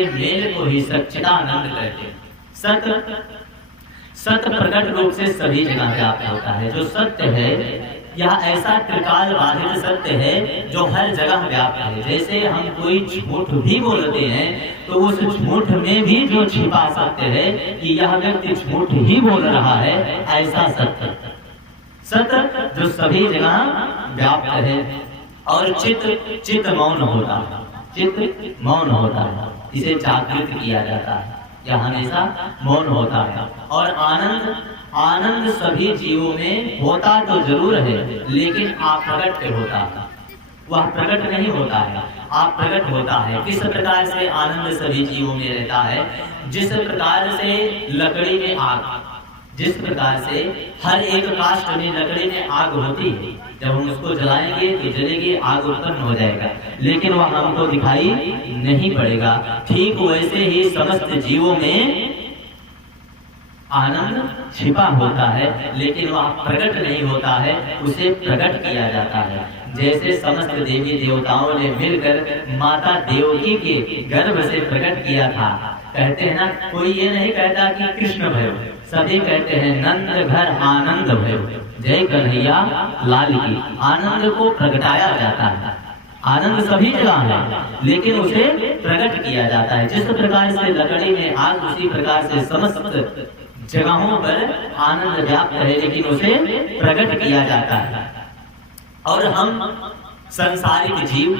के मेल को ही सच्चिदानंद कहते हैं। सत्य प्रकट रूप से सभी जगह व्याप्त होता है। जो सत्य है यह ऐसा त्रिकाल बाधित सत्य है जो हर जगह व्याप्त है। जैसे हम कोई झूठ भी बोलते हैं तो उस झूठ में भी जो छिपा सत्य है कि यह व्यक्ति झूठ ही बोल रहा है, ऐसा सत्य जो सभी जगह व्याप्त है। और चित्त मौन होता है, चित्त मौन होता है, इसे जागृत किया जाता है, यह हमेशा मौन होता है। और आनंद सभी जीवों में होता तो जरूर है, लेकिन अप्रकट पे होता है, वह प्रकट नहीं होता है, अप्रकट होता है। किस प्रकार से आनंद सभी जीवों में रहता है? जिस प्रकार से लकड़ी में आग, जिस प्रकार से हर एक काष्ठ में लकड़ी में आग होती है, जब हम उसको जलाएंगे तो जलेगी, आग उत्पन्न हो जाएगा, लेकिन वह हमको दिखाई नहीं पड़ेगा। ठीक वैसे ही समस्त जीवों में आनंद छिपा होता है, लेकिन वह प्रकट नहीं होता है, उसे प्रकट किया जाता है। जैसे समस्त देवी देवताओं ने मिलकर माता देवकी के गर्भ से प्रकट किया था। कहते हैं ना, कोई ये नहीं कहता कि कृष्ण भयो, सभी कहते हैं नंद घर आनंद भयो, जय कन्हैया लाल की। आनंद को प्रगटाया जाता है, आनंद सभी जगह है, लेकिन उसे प्रकट किया जाता है। जिस प्रकार से लकड़ी में आग, उसी प्रकार से समस्त जगहों पर आनंद व्याप्त है, लेकिन उसे प्रकट किया जाता है। और हम संसारिक जीव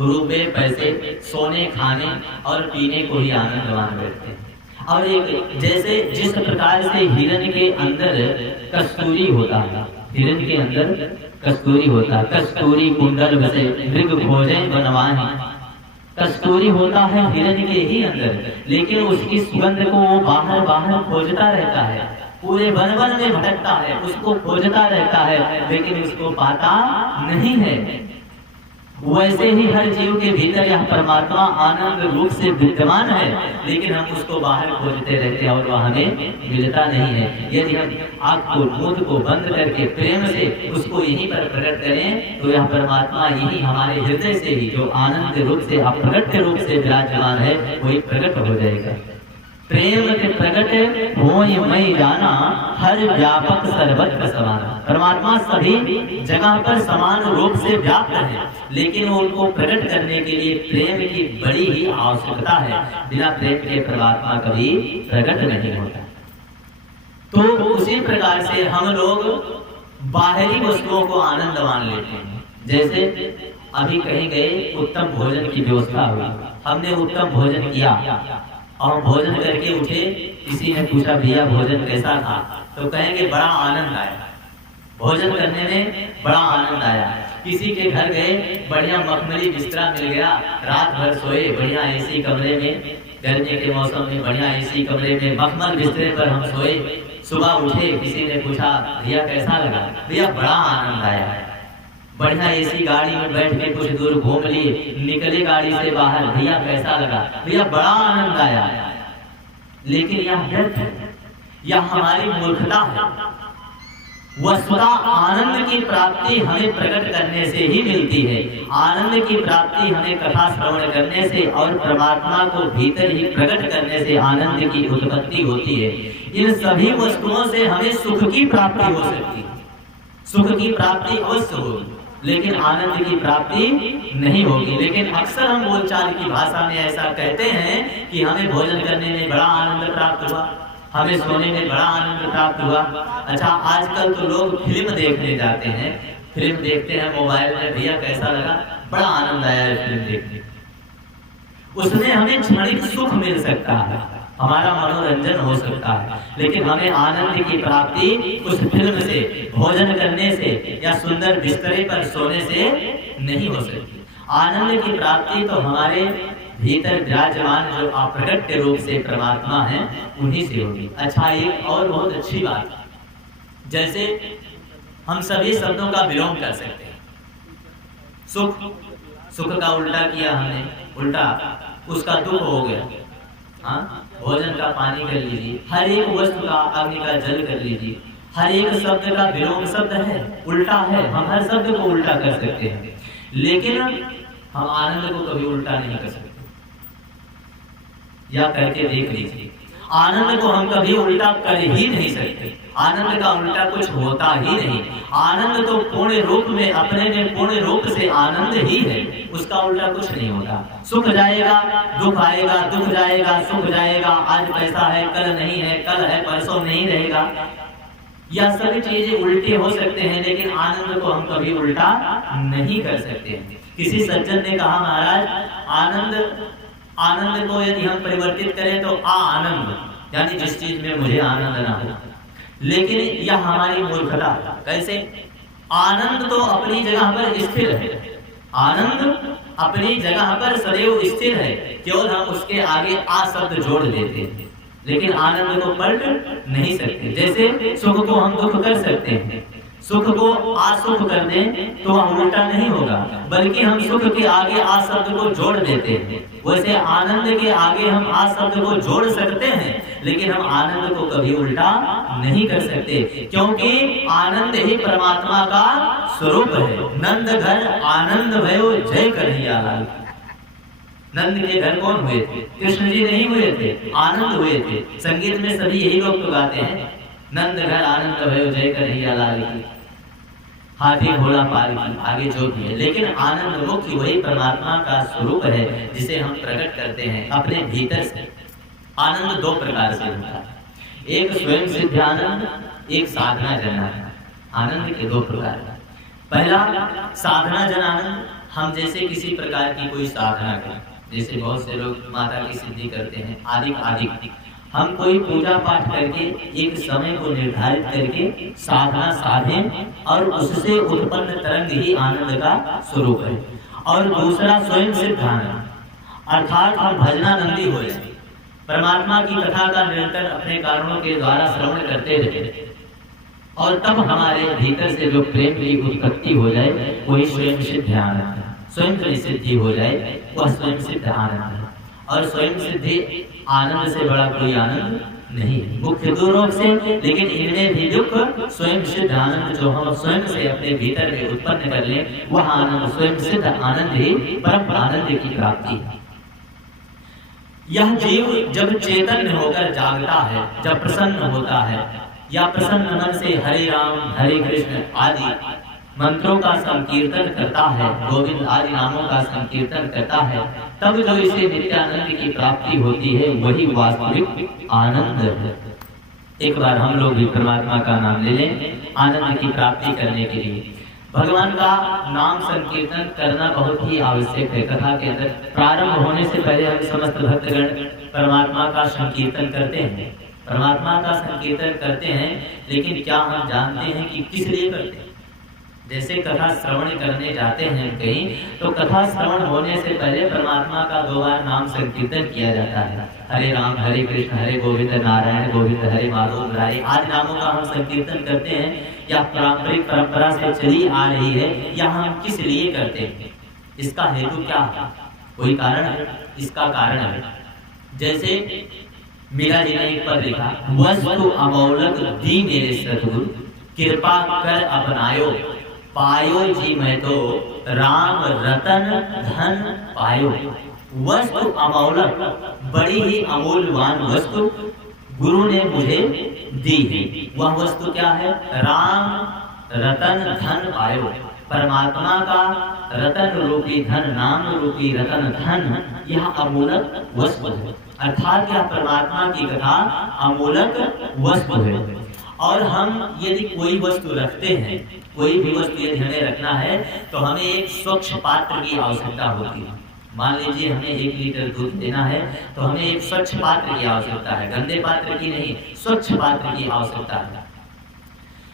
रुपए पैसे, सोने खाने और पीने को ही आनंद मान बैठते हैं। और एक जैसे जिस प्रकार से हिरण के अंदर कस्तूरी होता है, हिरण के अंदर कस्तूरी होता है, कस्तूरी कुंडल बसे मृग खोजे बनवाही, कस्तूरी होता है हिरण के ही अंदर, लेकिन उसकी सुगंध को वो बाहर खोजता रहता है, पूरे वन में भटकता है, उसको खोजता रहता है, लेकिन उसको पाता नहीं है। वैसे ही हर जीव के भीतर यह परमात्मा आनंद रूप से विद्यमान है, लेकिन हम उसको बाहर खोजते रहते हैं और वह हमें मिलता नहीं है। यदि हम आँख को मूंद को बंद करके प्रेम से उसको यहीं पर प्रकट करें, तो यह परमात्मा यही हमारे हृदय से ही जो आनंद रूप से अप्रकट रूप से विराजमान है, वही प्रकट हो जाएगा। प्रेम के प्रकट होय मैं जाना, हर व्यापक सर्वत्र समान। परमात्मा सभी जगह पर समान रूप से व्याप्त है, लेकिन उनको प्रकट करने के लिए प्रेम की बड़ी ही आवश्यकता है। बिना प्रेम के परमात्मा कभी प्रकट नहीं होता। तो उसी प्रकार से हम लोग बाहरी वस्तुओं को आनंद मान लेते हैं। जैसे अभी कहीं गए, उत्तम भोजन की व्यवस्था हुई, हमने उत्तम भोजन किया और भोजन करके उठे, किसी ने पूछा भैया भोजन कैसा था, तो कहेंगे बड़ा आनंद आया, भोजन करने में बड़ा आनंद आया। किसी के घर गए, बढ़िया मखमली बिस्तरा मिल गया, रात भर सोए बढ़िया एसी कमरे में, गर्मी के मौसम में बढ़िया एसी कमरे में मखमल बिस्तरे पर हम सोए। सुबह उठे, किसी ने पूछा भैया कैसा लगा, भैया बड़ा आनंद आया। बढ़िया एसी गाड़ी में बैठ के कुछ दूर घूम लिए, निकले गाड़ी से बाहर, भैया कैसा लगा, भैया बड़ा आनंद आया। लेकिन यह व्यर्थ है, यह हमारी मूर्खता है। वस्तुतः आनंद की प्राप्ति हमें प्रकट करने से ही मिलती है। आनंद की प्राप्ति हमें कथा श्रवण करने से और परमात्मा को भीतर ही प्रकट करने से आनंद की उत्पत्ति होती है। इन सभी वस्तुओं से हमें सुख की प्राप्ति हो सकती है, सुख की प्राप्ति अवश्य होगी, लेकिन आनंद की प्राप्ति नहीं होगी। लेकिन अक्सर हम बोलचाल की भाषा में ऐसा कहते हैं कि हमें भोजन करने में बड़ा आनंद प्राप्त हुआ, हमें सोने में बड़ा आनंद प्राप्त हुआ। अच्छा, आजकल तो लोग फिल्म देखने जाते हैं, फिल्म देखते हैं मोबाइल में, भैया कैसा लगा, बड़ा आनंद आया है फिल्म देखने। उसमें हमें क्षणिक सुख मिल सकता है, हमारा मनोरंजन हो सकता है, लेकिन हमें आनंद की प्राप्ति उस फिल्म से, भोजन करने से या सुंदर बिस्तरे पर सोने से नहीं हो सकती। आनंद की प्राप्ति तो हमारे भीतर विराजमान जो अप्रकट के रूप से परमात्मा है, उन्हीं से होगी। अच्छा, एक और बहुत अच्छी बात, जैसे हम सभी शब्दों का विलोम कर सकते हैं। सुख, सुख का उल्टा किया हमने, उल्टा उसका दुख हो गया। हाँ, भोजन का पानी कर लीजिए, हर एक वस्तु का अग्नि का जल कर लीजिए, हर एक शब्द का विलोम शब्द है, उल्टा है, हम हर शब्द को उल्टा कर सकते हैं, लेकिन हम आनंद को कभी उल्टा नहीं कर सकते। या करके देख लीजिए। आनंद को हम कभी उल्टा कर ही नहीं सकते, आनंद का उल्टा कुछ होता ही नहीं। आनंद तो पूर्ण रूप में अपने में पूर्ण रूप से आनंद ही है, उसका उल्टा कुछ नहीं होता। सुख जाएगा दुख आएगा, दुख जाएगा सुख जाएगा, आज पैसा है कल नहीं है, कल है परसों नहीं रहेगा, यह सभी चीजें उल्टे हो सकते हैं, लेकिन आनंद को हम कभी उल्टा नहीं कर सकते। किसी सज्जन ने कहा, महाराज आनंद को यदि हम परिवर्तित करें तो आनंद, यानी जिस चीज में मुझे आनंद ना हो। लेकिन यह हमारी मूर्खता। कैसे? आनंद तो अपनी जगह पर स्थिर है, आनंद अपनी जगह पर सदैव स्थिर है, केवल हम उसके आगे आ शब्द जोड़ देते हैं, लेकिन आनंद को पलट नहीं सकते। जैसे सुख को हम दुख कर सकते हैं, सुख को असुख कर दें तो वह उल्टा नहीं होगा, बल्कि हम सुख के आगे आ शब्द को जोड़ देते हैं। वैसे आनंद के आगे हम आ शब्द को जोड़ सकते हैं, लेकिन हम आनंद को कभी उल्टा नहीं कर सकते, क्योंकि आनंद ही परमात्मा का स्वरूप है। नंद घर आनंद भयो जय कन्हैया लाल। नंद के घर कौन हुए थे? कृष्ण जी नहीं हुए थे, आनंद हुए थे। संगीत में सभी यही लोग तो गाते हैं, नंद घर आनंद भयो जय कन्हैया लाल की, हाथी घोड़ा पाल की, आगे जो भी है। लेकिन आनंद मुख्य वही परमात्मा का स्वरूप है, जिसे हम प्रकट करते हैं अपने भीतर से। आनंद दो प्रकार से होता है, एक स्वयं सिद्ध आनंद, एक साधना जन आनंद। आनंद के दो प्रकार। पहला साधना जन आनंद, हम जैसे किसी प्रकार की कोई साधना करें, जैसे बहुत से लोग माता की सिद्धि करते हैं, आदि आदि। हम कोई पूजा पाठ करके एक समय को निर्धारित करके साधना साधें और उससे उत्पन्न तरंग ही आनंद का स्वरूप है। और दूसरा स्वयं सिद्ध आनंद, अर्थात हम भजनानंदी हो जाए, परमात्मा की कथा का निरंतर अपने कारणों के द्वारा श्रवण करते रहे, और तब हमारे भीतर से जो प्रेम की उत्पत्ति हो जाए वही स्वयं सिद्ध आनंद है। स्वयं की सिद्धि हो जाए वह स्वयं सिद्ध आनंद है। और स्वयं सिद्धि आनंद से बड़ा कोई आनंद नहीं है, मुख्य दो रूप से, लेकिन इनमें भी दुख स्वयं सिद्ध आनंद जो हम स्वयं से अपने भीतर में उत्पन्न कर लें, वह आनंद स्वयं सिद्ध आनंद ही परम आनंद की प्राप्ति है। यह जीव जब चैतन्य होकर जागता है, जब प्रसन्न होता है, या प्रसन्न मन से हरे राम हरे कृष्ण आदि मंत्रों का संकीर्तन करता है, गोविंद आदि नामों का संकीर्तन करता है, तब जो इसे नित्यानंद की प्राप्ति होती है वही वास्तविक आनंद है। एक बार हम लोग भी परमात्मा का नाम ले लें आनंद की प्राप्ति करने के लिए। भगवान का नाम संकीर्तन करना बहुत ही आवश्यक है। कथा के अंदर प्रारंभ होने से पहले हम समस्त भक्तगण परमात्मा का संकीर्तन करते हैं, परमात्मा का संकीर्तन करते हैं, लेकिन क्या हम जानते हैं कि किस लिए करते हैं? जैसे कथा श्रवण करने जाते हैं कहीं, तो कथा श्रवण होने से पहले परमात्मा का 2 बार नाम संकीर्तन किया जाता है। हरे राम हरे कृष्ण हरे गोविंद नारायण गोविंद हरे माधव मुरारी आदि नामों का हम संकीर्तन करते हैं। या पारंपरिक परंपरा से चली आ रही है, या हम किस लिए करते हैं? इसका हेतु क्या है? कोई कारण है? इसका कारण है, जैसे मीरा जी ने एक पद लिखा, वस्तु अमौलक दी मेरे सतगुरु, कृपा कर अपनायो, पायो जी मैं तो राम रतन धन पायो। वस्तु अमौलक, बड़ी ही अमूल्यवान वस्तु गुरु ने मुझे दी है। वह वस्तु क्या है? राम रतन धन पायो। परमात्मा का रतन रूपी धन, नाम रूपी रतन धन, यह अमूलक वस्तु है। अर्थात यह परमात्मा की कथा अमूलक वस्तु है। और हम यदि कोई वस्तु रखते हैं, कोई भी वस्तु यदि हमें रखना है, तो हमें एक स्वच्छ पात्र की आवश्यकता होती है। मान लीजिए हमें 1 लीटर दूध देना है, तो हमें एक स्वच्छ पात्र की आवश्यकता है, गंदे पात्र की नहीं, स्वच्छ पात्र की आवश्यकता है।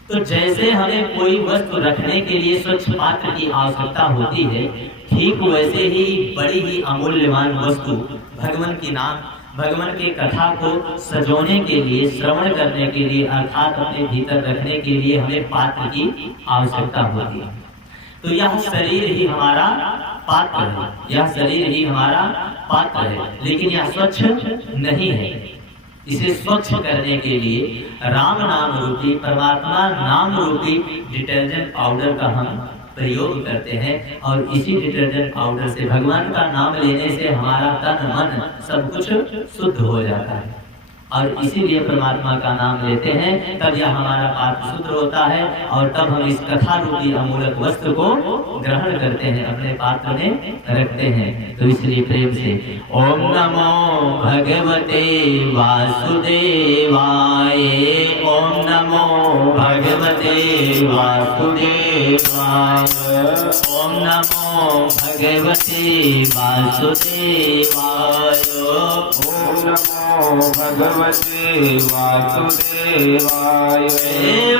तो जैसे हमें कोई वस्तु रखने के लिए स्वच्छ पात्र की आवश्यकता होती है, ठीक वैसे ही बड़ी ही अमूल्यवान वस्तु भगवान की नाम, भगवान के कथा को सजोने के लिए, श्रवण करने के लिए, अर्थात अपने भीतर रखने के लिए हमें पात्र की आवश्यकता होती है। तो यह शरीर ही हमारा पात्र है, यह शरीर ही हमारा पात्र है, लेकिन यह स्वच्छ नहीं है। इसे स्वच्छ करने के लिए राम नाम रूपी, परमात्मा नाम रूपी डिटर्जेंट पाउडर का हम प्रयोग करते हैं। और इसी डिटर्जेंट पाउडर से, भगवान का नाम लेने से हमारा तन मन सब कुछ शुद्ध हो जाता है। और इसीलिए परमात्मा का नाम लेते हैं, तब यह हमारा पात्र शुद्ध होता है और तब हम इस कथा रूपी अमूलक वस्त्र को ग्रहण करते हैं, अपने पात्र में रखते हैं। तो इसलिए प्रेम से ओम नमो भगवते वासुदेवाय, ओम नमो भगवते वासुदेवाय, ओम नमो भगवते वासुदेवाय, ओम नमो भगवते वासुदेवाय।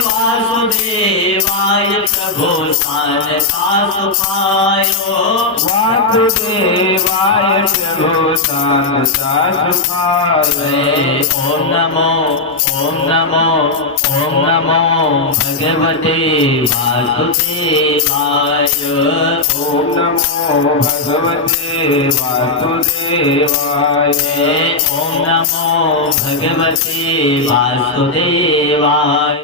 वासुदेवाय प्रभो शानता सुखायो, वासुदेवाय प्रभो शानता सुखाय। ओम नमो ओम नमो ओम नमो भगवते वासुदेवाय, ओम नमो भगवते वासुदेवाय। ओम नमो भगवते वासुदेवाय।